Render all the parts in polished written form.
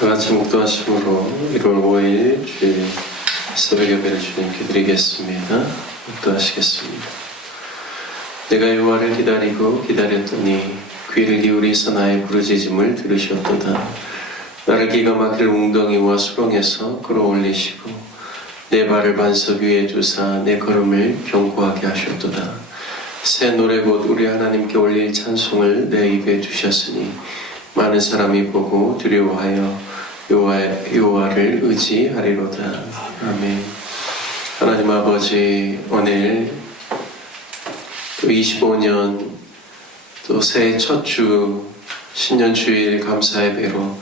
다 같이 묵도하심으로 1월 5일 주일 새벽 예배를 주님께 드리겠습니다. 묵도하시겠습니다. 내가 여호와를 기다리고 기다렸더니 귀를 기울이서 나의 부르짖음을 들으셨도다. 나를 기가 막힐 웅덩이와 수렁에서 끌어올리시고 내 발을 반석 위에 두사 내 걸음을 견고하게 하셨도다. 새 노래 곧 우리 하나님께 올릴 찬송을 내 입에 두셨으니 많은 사람이 보고 두려워하여 여호와를 의지하리로다. 아멘. 하나님 아버지, 오늘 또 25년 또 새해 첫 주 신년 주일 감사 예배로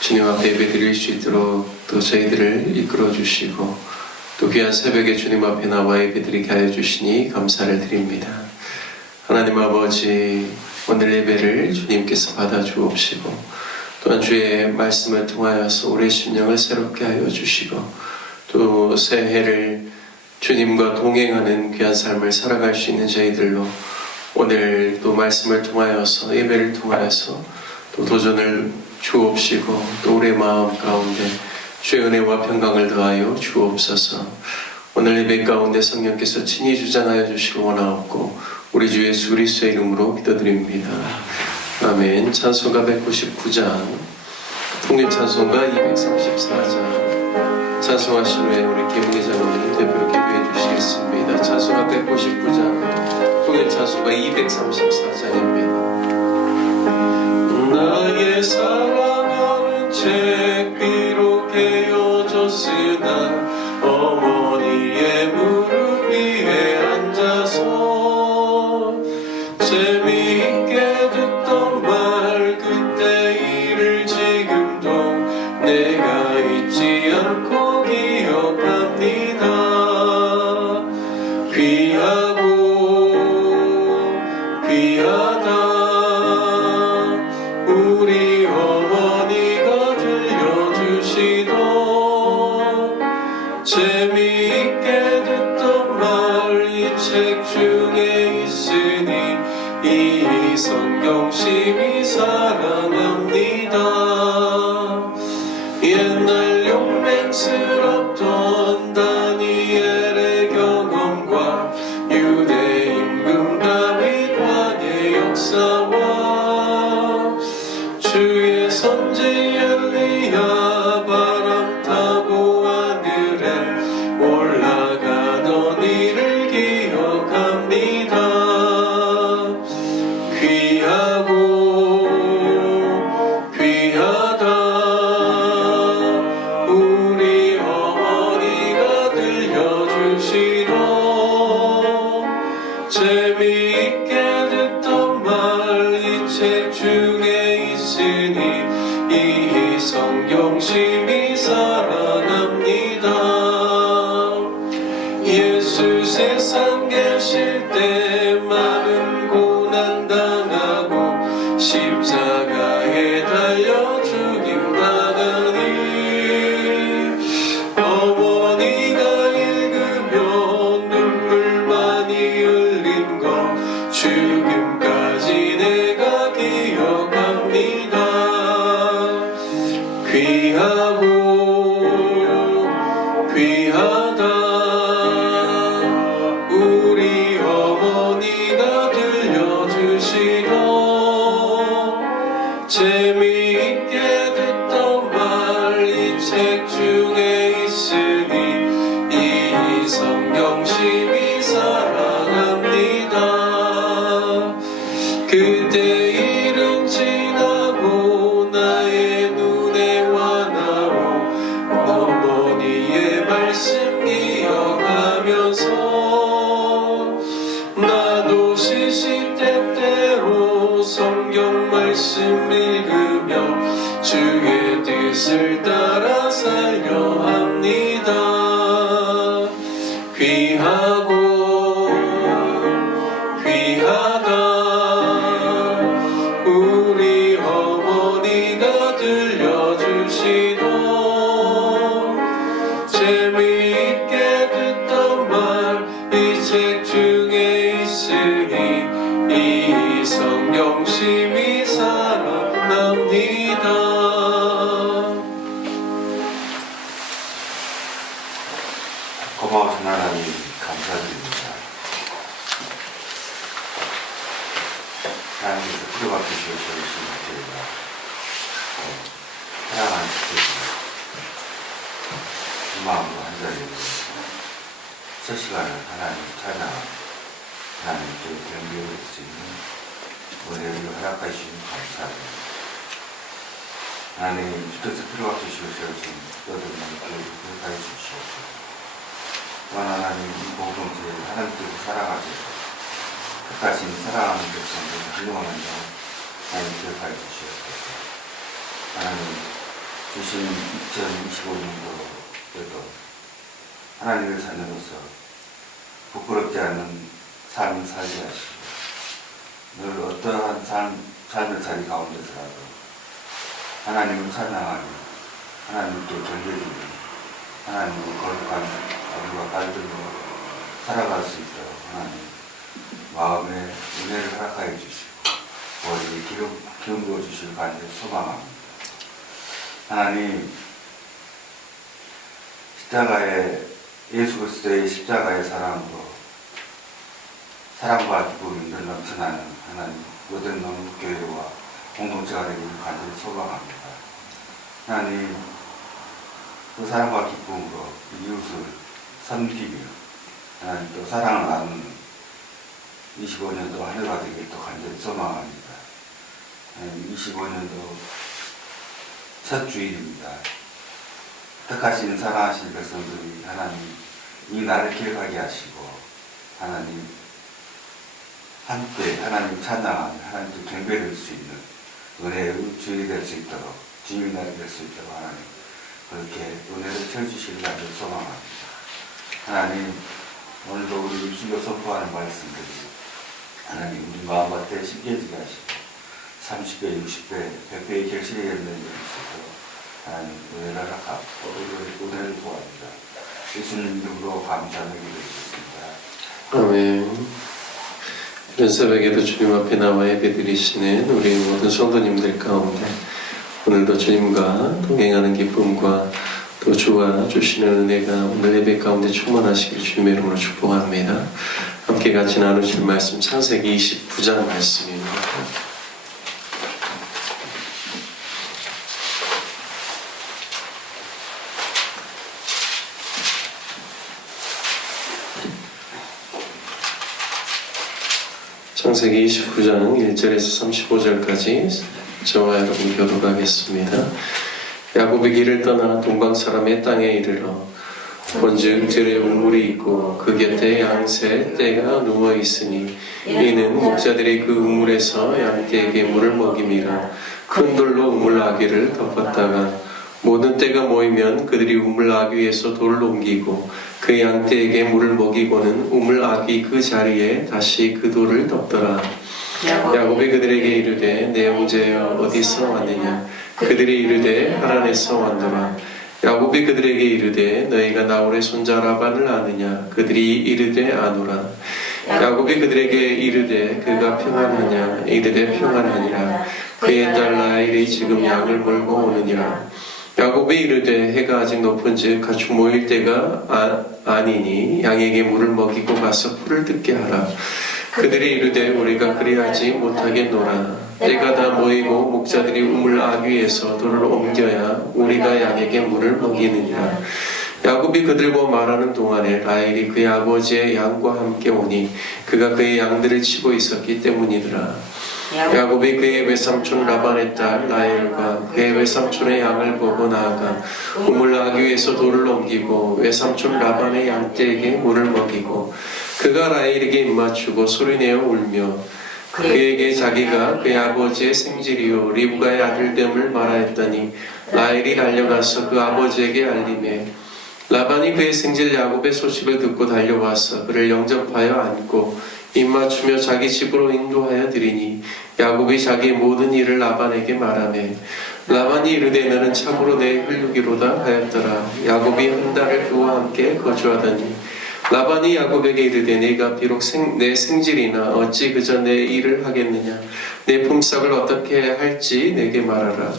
주님 앞에 예배 드릴 수 있도록 또 저희들을 이끌어 주시고 또 귀한 새벽에 주님 앞에 나와 예배 드리게 하여 주시니 감사를 드립니다. 하나님 아버지, 오늘 예배를 주님께서 받아 주옵시고 또한 주의 말씀을 통하여서 우리의 심령을 새롭게 하여 주시고 또 새해를 주님과 동행하는 귀한 삶을 살아갈 수 있는 저희들로 오늘 또 말씀을 통하여서 예배를 통하여서 또 도전을 주옵시고 또 우리의 마음 가운데 주의 은혜와 평강을 더하여 주옵소서. 오늘 예배 가운데 성령께서 친히 주장하여 주시길 원하옵고 우리 주 예수 그리스도의 이름으로 기도드립니다. 아멘. 찬송가 199장, 통일 찬송가 234장 찬송하신 후에 우리 김은혜 장로님 대표로 기도해 주시겠습니다. 찬송가 199장, 통일 찬송가 234장입니다. 나의 사랑하는 책 비록 헤어졌으나 어머니의 무릎 위에 앉아서 재미있게 듣던 말 그때 일을 지금도 내가 잊지 않고 기억합니다. 귀하고 귀하다 우리 어머니가 들려주시던 재미있게 듣던 말 이 책 중에 있으니 이 성경심이 사랑합니다. 옛날 용맹스럽던 다니엘의 경험과 유대 임금 다윗 왕의 역사와 주의 선지 엘리야 바람 타고 하늘에 올라가던 일을 기억합니다. 귀하고 귀하다 우리 어머니가 들려주시던 재미있게 듣던 말 이 책 중에 있으니 이 성경심이 사랑합니다. 예수 세상 계실 때 많은 고난 당하고 십자가에 달려 죽임 당하니 어머니가 읽으며 눈물 많이 흘린 거 지금까지 내가 기억합니다. 귀하고 귀하다 우리 어머니가 들려주시던 재미있게 듣던 말 이 책 중에 있으니 이 성경심이 사랑합니다. 그때 일은 지나고 나의 눈에 와나오 어머니의 말씀 기억하면서 나도 시시때때로 성경 말씀 읽으며 주의 뜻을 따라 살려 합니다. 귀하고 귀하다 우리 어머니가 들려주시던 재미있게 듣던 말 이 책 중에 있으니 이 성경심이 사랑합니다. 고마우신 하나님 감사드립니다. 하나님께서 필요받게 주셔주신 저희가 사랑하는 주께서 마음으로 한자리에 첫 시간을 하나님 찾아 하나님께 경배할 수 있는 은혜를 허락해 주시면 감사합니다. 하나님 주께서 필요받게 주셔주신 모든 교회를 허락해 주시옵소서. 또한 하나님 이 공동체에 하나님께서 살아가셔서 끝까지 사랑하는 백성들 훌륭한 자 하나님 기억하여 주시옵소서. 하나님 주신 2025년도에도 하나님을 자녀로서 부끄럽지 않은 삶을 살게 하시고 늘 어떠한 삶의 자리 가운데서라도 하나님을 찬양하며 하나님께 경배드리며 하나님의 거룩한 아들과 딸들로 살아갈 수 있도록 하나님 마음의 은혜를 허락하여 주시고 머리에 기름 부어 주실 간절히 소망합니다. 하나님 예수 그리스도의 십자가의 사랑으로 사랑과 기쁨이 늘 넘쳐나는 하나님 모든 농부교회와 공동체가 되기를 간절히 소망합니다. 하나님 그 사랑과 기쁨으로 이웃을 섬기며 하나님 또 사랑을 나누는 25년도 한 해가 되길 또 간절히 소망합니다. 25년도 첫 주일입니다. 택하신 사랑하신 백성들이 하나님 이 날을 기억하게 하시고 하나님 함께 하나님 찬양하며 하나님께 경배할 수 있는 은혜의 주일이 될 수 있도록 주님의 날이 될 수 있도록 하나님 그렇게 은혜를 채워주시길 간절히 소망합니다. 하나님 오늘도 우리 입술로 선포하는 말씀들이 하나님 우리 마음밭에 심겨지게 하시고 30배, 60배, 100배의 결실이 열매를 낼 수 있도록 하나님 은혜를 허락하고 은혜를 구합니다. 예수님 이름으로 감사하며 기도드리겠습니다. 아멘. 이런 새벽에도 주님 앞에 나와 예배드리시는 우리 모든 성도님들 가운데 오늘도 주님과 동행하는 기쁨과 또 주가 주시는 은혜가 오늘 예배 가운데 충만하시길 주님의 이름으로 축복합니다. 함께 같이 나누실 말씀 창세기 29장 말씀입니다. 창세기 29장 1절에서 35절까지 저와 여러분 교독하겠습니다. 야곱이 길을 떠나 동방 사람의 땅에 이르러 본즉 들에 우물이 있고 그 곁에 양새 떼가 누워 있으니 이는 목자들이 그 우물에서 양떼에게 물을 먹임이라. 큰 돌로 우물 아귀를 덮었다가 모든 떼가 모이면 그들이 우물 아귀에서 돌을 옮기고 그 양떼에게 물을 먹이고는 우물 아귀 그 자리에 다시 그 돌을 덮더라. 야곱이 그들에게 이르되 내 형제여 어디서 왔느냐? 그들이 이르되 하란에서 왔노라. 야곱이 그들에게 이르되 너희가 나홀의 손자 라반을 아느냐? 그들이 이르되 아노라. 야곱이 그들에게 이르되 그가 평안하냐? 이르되 평안하니라. 그의 딸 라헬이 지금 양을 몰고 오느니라. 야곱이 이르되 해가 아직 높은즉 가축 모일 때가 아니니 양에게 물을 먹이고 가서 풀을 뜯게 하라. 그들이 이르되 우리가 그리하지 못하겠노라. 때가 다 모이고 목자들이 우물 아귀에서 돌을 옮겨야 우리가 양에게 물을 먹이느니라. 야곱이 그들과 말하는 동안에 라헬이 그의 아버지의 양과 함께 오니 그가 그의 양들을 치고 있었기 때문이더라. 야곱이 그의 외삼촌 라반의 딸 라헬과 그의 외삼촌의 양을 보고 나아가 우물 아귀에서 돌을 옮기고 외삼촌 라반의 양떼에게 물을 먹이고 그가 라헬에게 입맞추고 소리내어 울며 그에게 자기가 그의 아버지의 생질이요 리브가의 아들됨을 말하였더니 라헬이 달려가서 그 아버지에게 알리매 라반이 그의 생질 야곱의 소식을 듣고 달려와서 그를 영접하여 안고 입맞추며 자기 집으로 인도하여 드리니 야곱이 자기의 모든 일을 라반에게 말하매 라반이 이르되 너는 참으로 내 혈육이로다 하였더라. 야곱이 한 달을 그와 함께 거주하더니 라반이 야곱에게 이르되 네가 비록 내 생질이나 어찌 그저 내 일을 하겠느냐? 내 품삯을 어떻게 할지 내게 말하라.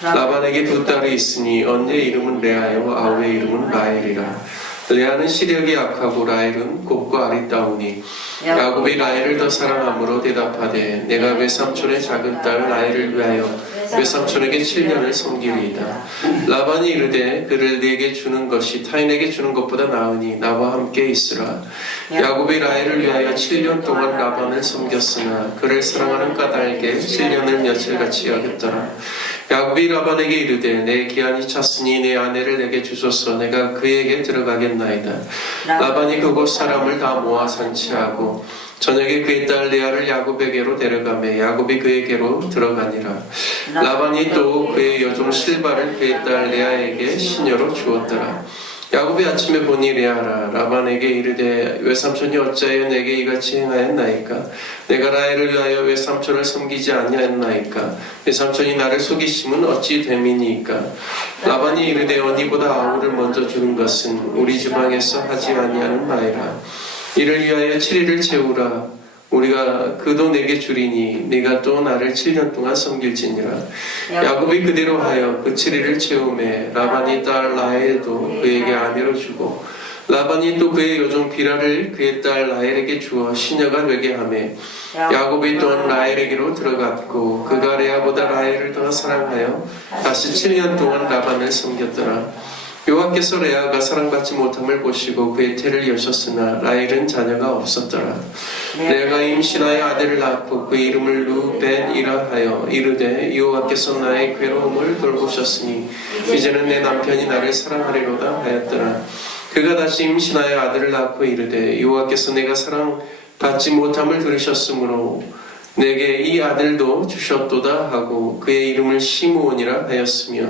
라반에게 두 딸이 있으니 언니의 이름은 레아요 아우의 이름은 라헬이라. 레아는 시력이 약하고 라헬은 곱고 아리따우니 야곱이 라헬을 더 사랑함으로 대답하되 내가 외삼촌의 작은 딸 라헬을 위하여 외삼촌에게 7년을 섬기리이다. 라반이 이르되 그를 내게 주는 것이 타인에게 주는 것보다 나으니 나와 함께 있으라. 야곱이 라헬을 위하여 7년 동안 라반을 섬겼으나 그를 사랑하는 까닭에 7년을 며칠같이 여겼더라. 야곱이 라반에게 이르되 내 기한이 찼으니 내 아내를 내게 주소서. 내가 그에게 들어가겠나이다. 라반이 그곳 사람을 다 모아 산치하고 저녁에 그의 딸 레아를 야곱에게로 데려가매 야곱이 그에게로 들어가니라. 라반이 또 그의 여종 실바를 그의 딸 레아에게 시녀로 주었더라. 야곱이 아침에 보니 레아라. 라반에게 이르되 외삼촌이 어찌하여 내게 이같이 행하였나이까? 내가 라헬을 위하여 외삼촌을 섬기지 아니하였나이까? 외삼촌이 나를 속이심은 어찌 됨이니까? 라반이 이르되 언니보다 아우를 먼저 주는 것은 우리 주방에서 하지 아니하는 바이라. 이를 위하여 7일을 채우라. 우리가 그도 내게 주리니 네가 또 나를 7년 동안 섬길지니라. 야곱이 그대로 하여 그 7일을 채우매 라반이 딸 라헬도 그에게 아내로 주고 라반이 또 그의 여종 비라를 그의 딸 라헬에게 주어 시녀가 되게 하매 야곱이 또한 라헬에게로 들어갔고 그가 레아보다 라헬을 더 사랑하여 다시 7년 동안 라반을 섬겼더라. 여호와께서 레아가 사랑받지 못함을 보시고 그의 태를 여셨으나 라헬은 자녀가 없었더라. 레아가 임신하여 아들을 낳고 그 이름을 루벤이라 하여 이르되 여호와께서 나의 괴로움을 돌보셨으니 이제는 내 남편이 나를 사랑하리로다 하였더라. 그가 다시 임신하여 아들을 낳고 이르되 여호와께서 내가 사랑받지 못함을 들으셨으므로 내게 이 아들도 주셨도다 하고 그의 이름을 시므온이라 하였으며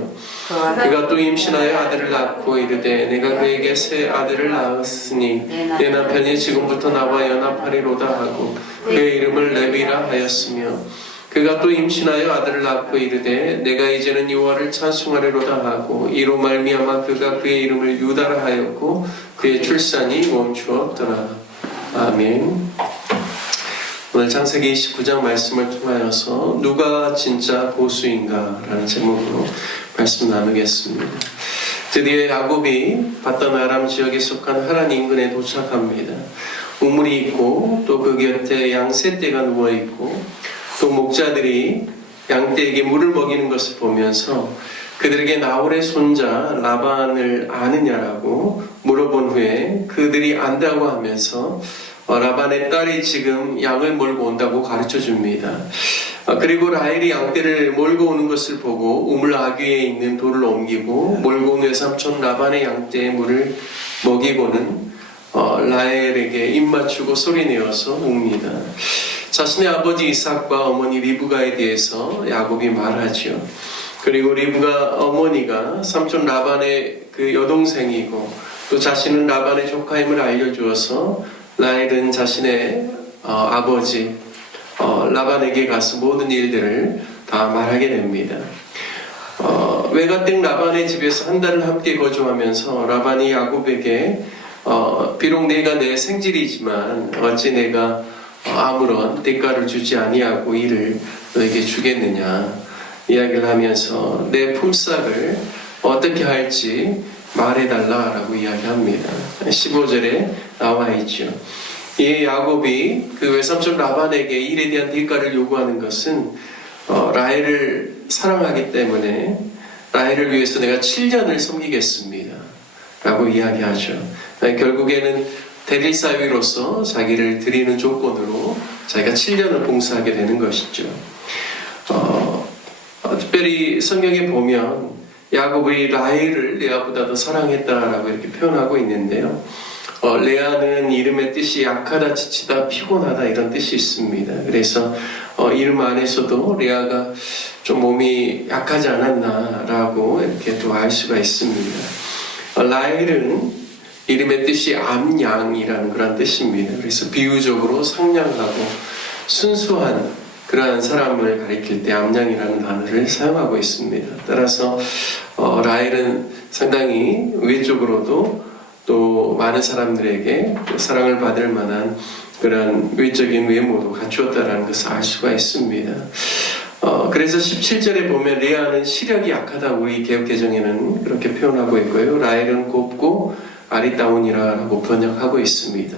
그가 또 임신하여 아들을 낳고 이르되 내가 그에게 새 아들을 낳았으니 내 남편이 지금부터 나와 연합하리로다 하고 그의 이름을 레비라 하였으며 그가 또 임신하여 아들을 낳고 이르되 내가 이제는 여호와를 찬송하리로다 하고 이로 말미암아 그가 그의 이름을 유다라 하였고 그의 출산이 멈추었더라. 아멘. 오늘 창세기 29장 말씀을 통하여서 누가 진짜 고수인가 라는 제목으로 말씀 나누겠습니다. 드디어 야곱이 바단 아람 지역에 속한 하란 인근에 도착합니다. 우물이 있고 또 그 곁에 양 세 떼가 누워있고 또 목자들이 양떼에게 물을 먹이는 것을 보면서 그들에게 나홀의 손자 라반을 아느냐라고 물어본 후에 그들이 안다고 하면서 라반의 딸이 지금 양을 몰고 온다고 가르쳐 줍니다. 그리고 라헬이 양떼를 몰고 오는 것을 보고 우물 아귀에 있는 돌을 옮기고 몰고 온 외삼촌 라반의 양떼에 물을 먹이고는 라헬에게 입맞추고 소리내어서 웁니다. 자신의 아버지 이삭과 어머니 리브가에 대해서 야곱이 말하죠. 그리고 리브가 어머니가 삼촌 라반의 그 여동생이고 또 자신은 라반의 조카임을 알려주어서 라헬은 자신의 아버지 라반에게 가서 모든 일들을 다 말하게 됩니다. 외가댁 라반의 집에서 한 달을 함께 거주하면서 라반이 야곱에게 비록 내가 내 생질이지만 어찌 내가 아무런 대가를 주지 아니하고 이를 너에게 주겠느냐 이야기를 하면서 내 품삯을 어떻게 할지 말해달라라고 이야기합니다. 15절에 나와 있죠. 이 야곱이 그 외삼촌 라반에게 일에 대한 대가를 요구하는 것은 라헬을 사랑하기 때문에 라헬을 위해서 내가 7년을 섬기겠습니다 라고 이야기하죠. 결국에는 대릴 사위로서 자기를 드리는 조건으로 자기가 7년을 봉사하게 되는 것이죠. 특별히 성경에 보면 야곱이 라헬을 레아보다 더 사랑했다라고 이렇게 표현하고 있는데요. 레아는 이름의 뜻이 약하다, 지치다, 피곤하다 이런 뜻이 있습니다. 그래서 이름 안에서도 레아가 좀 몸이 약하지 않았나라고 이렇게 또 알 수가 있습니다. 라헬은 이름의 뜻이 암양이라는 그런 뜻입니다. 그래서 비유적으로 상냥하고 순수한 그러한 사람을 가리킬 때 암양이라는 단어를 사용하고 있습니다. 따라서 라헬은 상당히 외적으로도 또 많은 사람들에게 또 사랑을 받을 만한 그런 외적인 외모도 갖추었다는 것을 알 수가 있습니다. 그래서 17절에 보면 레아는 시력이 약하다고 우리 개역개정에는 그렇게 표현하고 있고요. 라헬은 곱고 아리따운이라고 번역하고 있습니다.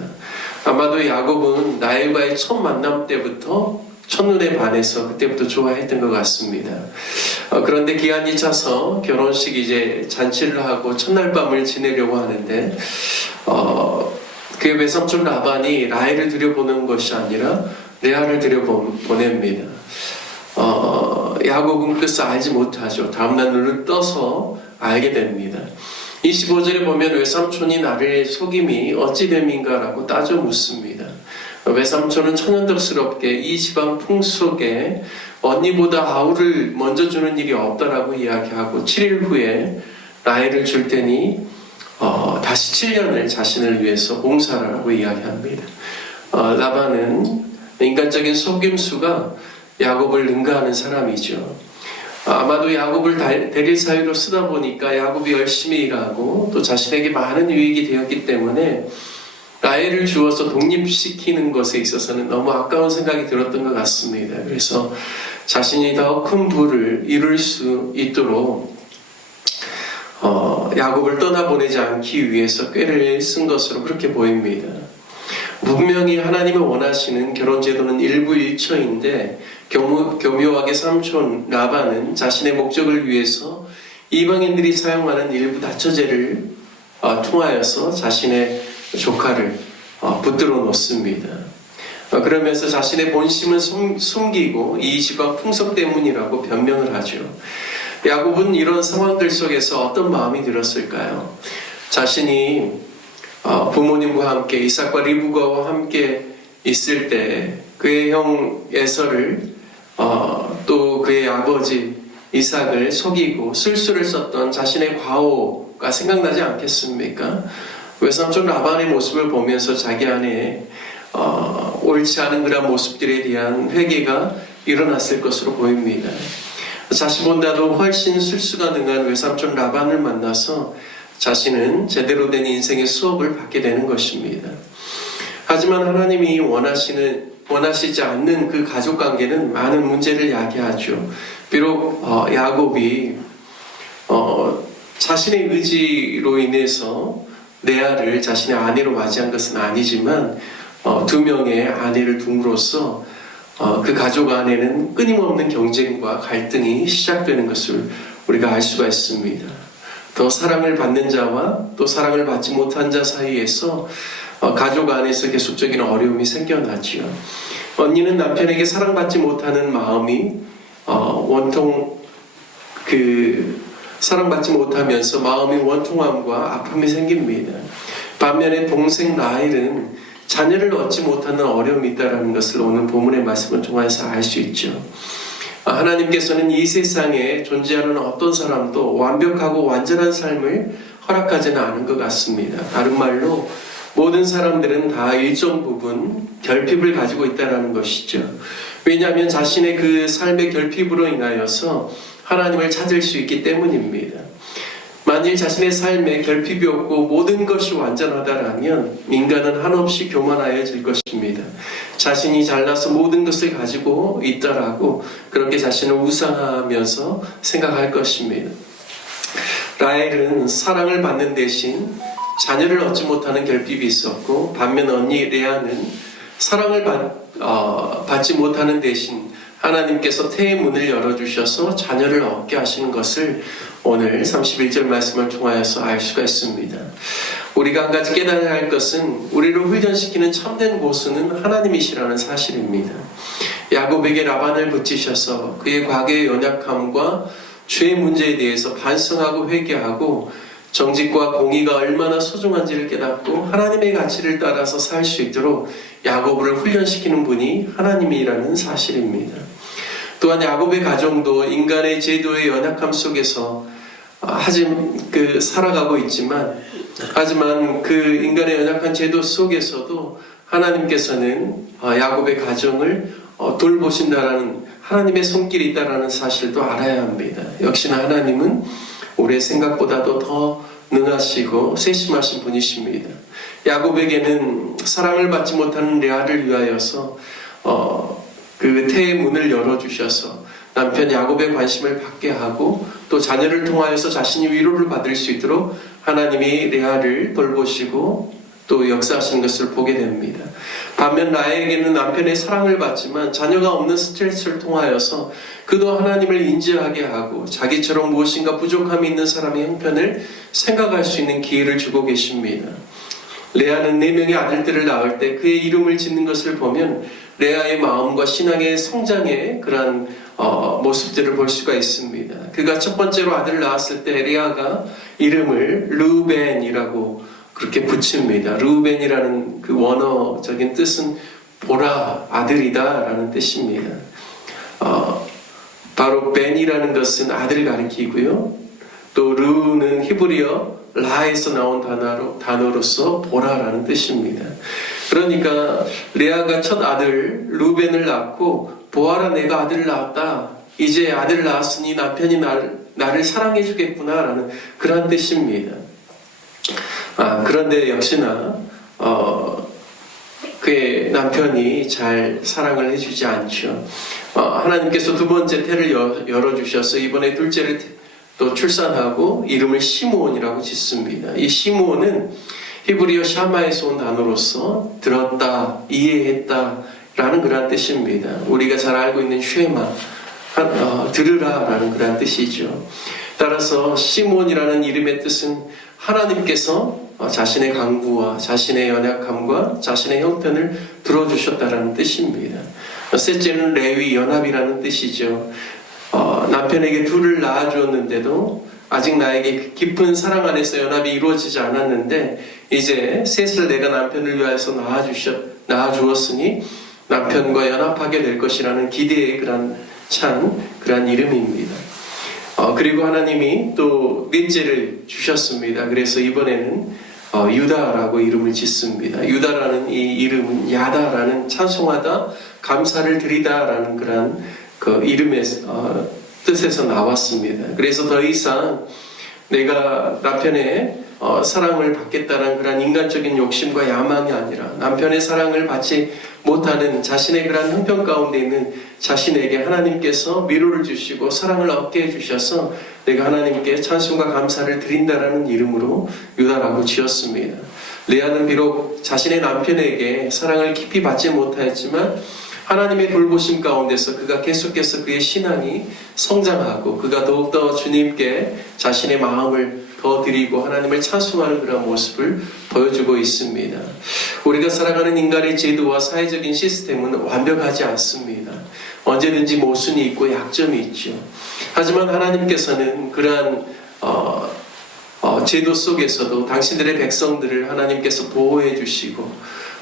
아마도 야곱은 라헬과의 첫 만남 때부터 첫눈에 반해서 그때부터 좋아했던 것 같습니다. 그런데 기한이 차서 결혼식 이제 잔치를 하고 첫날 밤을 지내려고 하는데 그의 외삼촌 라반이 라헬을 들여보는 것이 아니라 레아를 들여보냅니다. 야곱은 그래서 알지 못하죠. 다음날 눈을 떠서 알게 됩니다. 25절에 보면 외삼촌이 나를 속임이 어찌 됨인가라고 따져 묻습니다. 외삼촌은 천연덕스럽게 이 집안 풍속에 언니보다 아우를 먼저 주는 일이 없다라고 이야기하고 7일 후에 라헬을 줄 테니 다시 7년을 자신을 위해서 봉사하라고 이야기합니다. 라반은 인간적인 속임수가 야곱을 능가하는 사람이죠. 아마도 야곱을 대릴 사유로 쓰다 보니까 야곱이 열심히 일하고 또 자신에게 많은 유익이 되었기 때문에 라헬을 주어서 독립시키는 것에 있어서는 너무 아까운 생각이 들었던 것 같습니다. 그래서 자신이 더 큰 부를 이룰 수 있도록 야곱을 떠나보내지 않기 위해서 꾀를 쓴 것으로 그렇게 보입니다. 분명히 하나님이 원하시는 결혼제도는 일부 일처인데 교묘하게 삼촌 라반은 자신의 목적을 위해서 이방인들이 사용하는 일부 다처제를 통하여서 자신의 조카를 붙들어 놓습니다. 그러면서 자신의 본심을 숨기고 이 집안 풍속 때문이라고 변명을 하죠. 야곱은 이런 상황들 속에서 어떤 마음이 들었을까요? 자신이 부모님과 함께 이삭과 리브가와 함께 있을 때 그의 형 에서를 또 그의 아버지 이삭을 속이고 술수를 썼던 자신의 과오가 생각나지 않겠습니까? 외삼촌 라반의 모습을 보면서 자기 안에 옳지 않은 그런 모습들에 대한 회개가 일어났을 것으로 보입니다. 자신보다도 훨씬 술수가 능한 외삼촌 라반을 만나서 자신은 제대로 된 인생의 수업을 받게 되는 것입니다. 하지만 하나님이 원하시지 않는 그 가족관계는 많은 문제를 야기하죠. 비록 야곱이 자신의 의지로 인해서 레아를 자신의 아내로 맞이한 것은 아니지만 두 명의 아내를 둠으로써 그 가족 안에는 끊임없는 경쟁과 갈등이 시작되는 것을 우리가 알 수가 있습니다. 더 사랑을 받는 자와 또 사랑을 받지 못한 자 사이에서 가족 안에서 계속적인 어려움이 생겨나지요. 언니는 남편에게 사랑받지 못하는 마음이 사랑받지 못하면서 마음이 원통함과 아픔이 생깁니다. 반면에 동생 라헬은 자녀를 얻지 못하는 어려움이 있다는 것을 오늘 본문의 말씀을 통해서 알 수 있죠. 하나님께서는 이 세상에 존재하는 어떤 사람도 완벽하고 완전한 삶을 허락하지는 않은 것 같습니다. 다른 말로 모든 사람들은 다 일정 부분 결핍을 가지고 있다는 것이죠. 왜냐하면 자신의 그 삶의 결핍으로 인하여서 하나님을 찾을 수 있기 때문입니다. 만일 자신의 삶에 결핍이 없고 모든 것이 완전하다라면 인간은 한없이 교만하여질 것입니다. 자신이 잘나서 모든 것을 가지고 있다라고 그렇게 자신을 우상하면서 생각할 것입니다. 라헬은 사랑을 받는 대신 자녀를 얻지 못하는 결핍이 있었고, 반면 언니 레아는 사랑을 받지 못하는 대신 하나님께서 태의 문을 열어주셔서 자녀를 얻게 하시는 것을 오늘 31절 말씀을 통하여서 알 수가 있습니다. 우리가 한 가지 깨달아야 할 것은 우리를 훈련시키는 참된 고수는 하나님이시라는 사실입니다. 야곱에게 라반을 붙이셔서 그의 과거의 연약함과 죄의 문제에 대해서 반성하고 회개하고 정직과 공의가 얼마나 소중한지를 깨닫고 하나님의 가치를 따라서 살 수 있도록 야곱을 훈련시키는 분이 하나님이라는 사실입니다. 또한 야곱의 가정도 인간의 제도의 연약함 속에서 살아가고 있지만, 하지만 그 인간의 연약한 제도 속에서도 하나님께서는 야곱의 가정을 돌보신다라는 하나님의 손길이 있다라는 사실도 알아야 합니다. 역시나 하나님은 우리의 생각보다도 더 능하시고 세심하신 분이십니다. 야곱에게는 사랑을 받지 못하는 레아를 위하여서 그 태의 문을 열어주셔서 남편 야곱의 관심을 받게 하고 또 자녀를 통하여서 자신이 위로를 받을 수 있도록 하나님이 레아를 돌보시고 또 역사하시는 것을 보게 됩니다. 반면 라헬에게는 남편의 사랑을 받지만 자녀가 없는 스트레스를 통하여서 그도 하나님을 인지하게 하고 자기처럼 무엇인가 부족함이 있는 사람의 형편을 생각할 수 있는 기회를 주고 계십니다. 레아는 4명의 아들들을 낳을 때 그의 이름을 짓는 것을 보면 레아의 마음과 신앙의 성장의 그러한 모습들을 볼 수가 있습니다. 그가 첫 번째로 아들을 낳았을 때 레아가 이름을 르벤이라고 그렇게 붙입니다. 르벤이라는 그 원어적인 뜻은 보라, 아들이다 라는 뜻입니다. 바로 벤이라는 것은 아들을 가리키고요. 또 르는 히브리어 라에서 나온 단어로서 보라라는 뜻입니다. 그러니까 레아가 첫 아들 르벤을 낳고 보아라 내가 아들을 낳았다. 이제 아들을 낳았으니 남편이 나를 사랑해 주겠구나 라는 그런 뜻입니다. 그런데 역시나 그의 남편이 잘 사랑을 해주지 않죠. 하나님께서 두 번째 태를 열어주셔서 이번에 둘째를 또 출산하고 이름을 시므온이라고 짓습니다. 이 시므온은 히브리어 샤마에서 온 단어로서 들었다, 이해했다 라는 그런 뜻입니다. 우리가 잘 알고 있는 쉐마, 들으라 라는 그런 뜻이죠. 따라서 시므온이라는 이름의 뜻은 하나님께서 자신의 강구와 자신의 연약함과 자신의 형편을 들어주셨다라는 뜻입니다. 셋째는 레위, 연합이라는 뜻이죠. 남편에게 둘을 낳아주었는데도 아직 나에게 깊은 사랑 안에서 연합이 이루어지지 않았는데 이제 셋을 내가 남편을 위하여서 낳아주었으니 남편과 연합하게 될 것이라는 기대의 그런 이름입니다. 그리고 하나님이 또 넷째를 주셨습니다. 그래서 이번에는 유다라고 이름을 짓습니다. 유다라는 이 이름은 야다라는 찬송하다, 감사를 드리다라는 그런 그 이름의 뜻에서 나왔습니다. 그래서 더 이상 내가 남편의 사랑을 받겠다는 그런 인간적인 욕심과 야망이 아니라 남편의 사랑을 받지 못하는 자신의 그런 형편 가운데 있는 자신에게 하나님께서 위로를 주시고 사랑을 얻게 해주셔서 내가 하나님께 찬송과 감사를 드린다라는 이름으로 유다라고 지었습니다. 레아는 비록 자신의 남편에게 사랑을 깊이 받지 못하였지만 하나님의 돌보심 가운데서 그가 계속해서 그의 신앙이 성장하고 그가 더욱더 주님께 자신의 마음을 더 드리고 하나님을 찬송하는 그런 모습을 보여주고 있습니다. 우리가 살아가는 인간의 제도와 사회적인 시스템은 완벽하지 않습니다. 언제든지 모순이 있고 약점이 있죠. 하지만 하나님께서는 그러한 제도 속에서도 당신들의 백성들을 하나님께서 보호해 주시고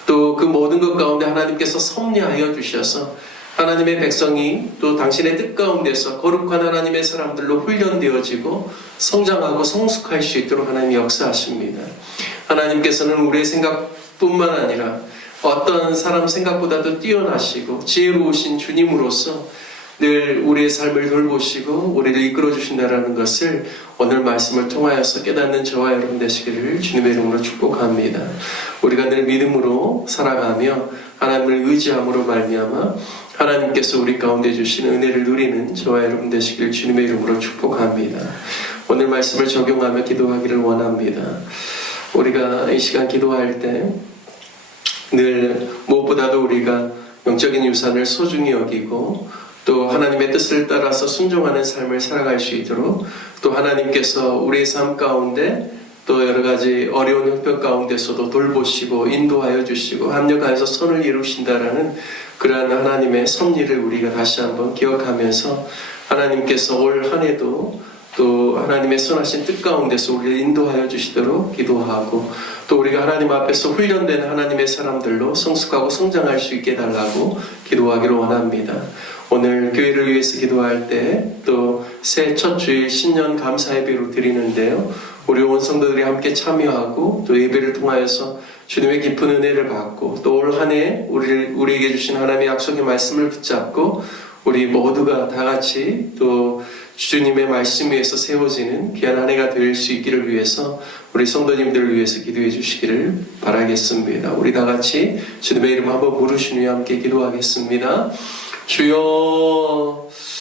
또 그 모든 것 가운데 하나님께서 섭리하여 주셔서 하나님의 백성이 또 당신의 뜻 가운데서 거룩한 하나님의 사람들로 훈련되어지고 성장하고 성숙할 수 있도록 하나님이 역사하십니다. 하나님께서는 우리의 생각뿐만 아니라 어떤 사람 생각보다도 뛰어나시고 지혜로우신 주님으로서 늘 우리의 삶을 돌보시고 우리를 이끌어 주신다는 것을 오늘 말씀을 통하여서 깨닫는 저와 여러분 되시기를 주님의 이름으로 축복합니다. 우리가 늘 믿음으로 살아가며 하나님을 의지함으로 말미암아 하나님께서 우리 가운데 주신 은혜를 누리는 저와 여러분 되시기를 주님의 이름으로 축복합니다. 오늘 말씀을 적용하며 기도하기를 원합니다. 우리가 이 시간 기도할 때 늘 무엇보다도 우리가 영적인 유산을 소중히 여기고 또 하나님의 뜻을 따라서 순종하는 삶을 살아갈 수 있도록 또 하나님께서 우리의 삶 가운데 또 여러 가지 어려운 형편 가운데서도 돌보시고 인도하여 주시고 합력하여서 선을 이루신다라는 그러한 하나님의 섭리를 우리가 다시 한번 기억하면서 하나님께서 올 한 해도 또 하나님의 선하신 뜻 가운데서 우리를 인도하여 주시도록 기도하고 또 우리가 하나님 앞에서 훈련된 하나님의 사람들로 성숙하고 성장할 수 있게 달라고 기도하기를 원합니다. 오늘 교회를 위해서 기도할 때 또 새 첫 주일 신년 감사 예배로 드리는데요. 우리 온 성도들이 함께 참여하고 또 예배를 통하여서 주님의 깊은 은혜를 받고 또 올 한 해 우리에게 주신 하나님의 약속의 말씀을 붙잡고 우리 모두가 다 같이 또 주님의 말씀 위에서 세워지는 귀한 한 해가 될 수 있기를 위해서 우리 성도님들을 위해서 기도해 주시기를 바라겠습니다. 우리 다 같이 주님의 이름 한번 부르신 후에 함께 기도하겠습니다. 주여